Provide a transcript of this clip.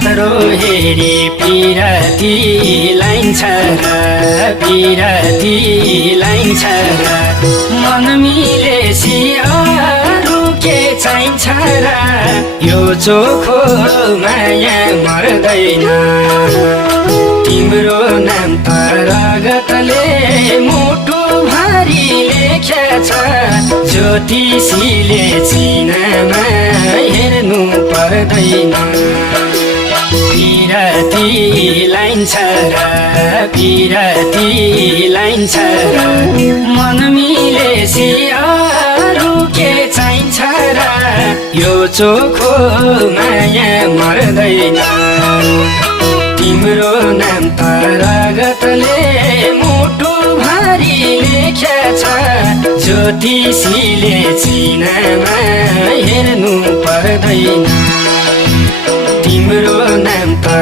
खतरो हेरी पिरती लाइन्छ र पिरती लाइन्छ र मन मिलेसी अरू के चाहिन्छ र यो चोखो माया मर्दैन तिम्रो नाम त रगतले मुटु भारी लेखेछ ज्योतिषीले चिनामा हेर्नु पर्दैन पिरती लाइन्छ र पिरती लाइन्छ र मन मिलेसी अरू के चाहिन्छ र यो चोखो माया मर्दैन तिम्रो नाम त रगतले मुटु भारी लेखेछ ज्योतिषीले चिनामा हेर्नु पर्दैन तिम्रो नाम त